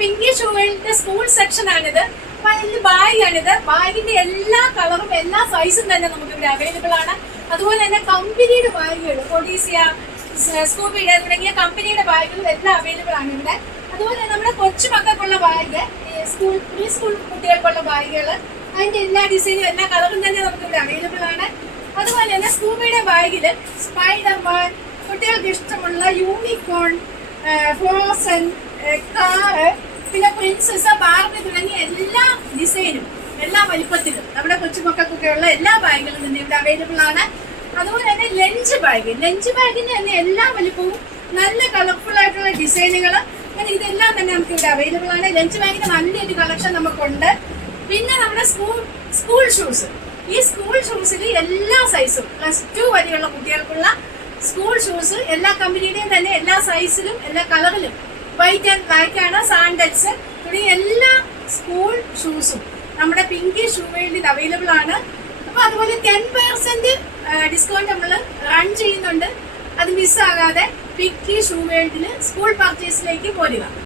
Pinky shoe വേൾഡിന്റെ school section ആണിത്. അപ്പൊ അതിൽ ബാഗാണിത്. ബാഗിന്റെ എല്ലാ കളറും എല്ലാ സൈസും തന്നെ നമുക്ക് ഇവിടെ അവൈലബിൾ ആണ്. അതുപോലെ തന്നെ കമ്പനിയുടെ ബാഗുകൾ, ഒഡീസിയ, സ്കൂബിയുടെ തുടങ്ങിയ കമ്പനിയുടെ ബാഗുകളും എല്ലാം അവൈലബിൾ ആണ് ഇവിടെ. അതുപോലെ നമ്മുടെ കൊച്ചുമക്കൾക്കുള്ള ബാഗ്, പ്രീ സ്കൂൾ കുട്ടികൾക്കുള്ള ബാഗുകൾ, അതിന്റെ എല്ലാ ഡിസൈനും എല്ലാ കളറും തന്നെ നമുക്ക് ഇവിടെ അവൈലബിൾ ആണ്. അതുപോലെ തന്നെ സ്കൂബിയുടെ ബാഗില് സ്പൈഡർമാൻ, കുട്ടികൾക്ക് ഇഷ്ടമുള്ള യൂണിക്കോൺ, ഫ്രോസൺ, കാറ്, പിന്നെ പ്രിൻസസ്, ബാർബി തുടങ്ങിയ എല്ലാ ഡിസൈനും എല്ലാ വലിപ്പത്തിലും നമ്മുടെ കൊച്ചുമക്കൾക്കൊക്കെയുള്ള എല്ലാ ബാഗുകളും തന്നെ ഇവിടെ അവൈലബിൾ ആണ്. അതുപോലെ തന്നെ ലഞ്ച് ബാഗിന്റെ തന്നെ എല്ലാ വലിപ്പവും നല്ല കളർഫുൾ ആയിട്ടുള്ള ഡിസൈനുകൾ, അങ്ങനെ ഇതെല്ലാം തന്നെ നമുക്ക് ഇവിടെ അവൈലബിൾ ആണ്. ലഞ്ച് ബാഗിന്റെ നല്ലൊരു കളക്ഷൻ നമുക്കുണ്ട്. പിന്നെ നമ്മുടെ സ്കൂൾ ഷൂസ്, ഈ സ്കൂൾ ഷൂസിൽ എല്ലാ സൈസും +2 വരെയുള്ള കുട്ടികൾക്കുള്ള സ്കൂൾ ഷൂസ് എല്ലാ കമ്പനിയുടെയും തന്നെ എല്ലാ സൈസിലും എല്ലാ കളറിലും, വൈറ്റ് ആൻഡ് ബ്ലാക്ക് ആണ്, സാൻഡൽസ് തുടങ്ങിയ എല്ലാ സ്കൂൾ ഷൂസും നമ്മുടെ പിങ്കി ഷൂ വേൾഡിൽ അവൈലബിൾ ആണ്. അപ്പൊ അതുപോലെ 10% ഡിസ്കൗണ്ട് നമ്മൾ റൺ ചെയ്യുന്നുണ്ട്. അത് മിസ്സാകാതെ പിങ്കി ഷൂ വേൾഡിൽ സ്കൂൾ പർച്ചേസിലേക്ക് പോരുക.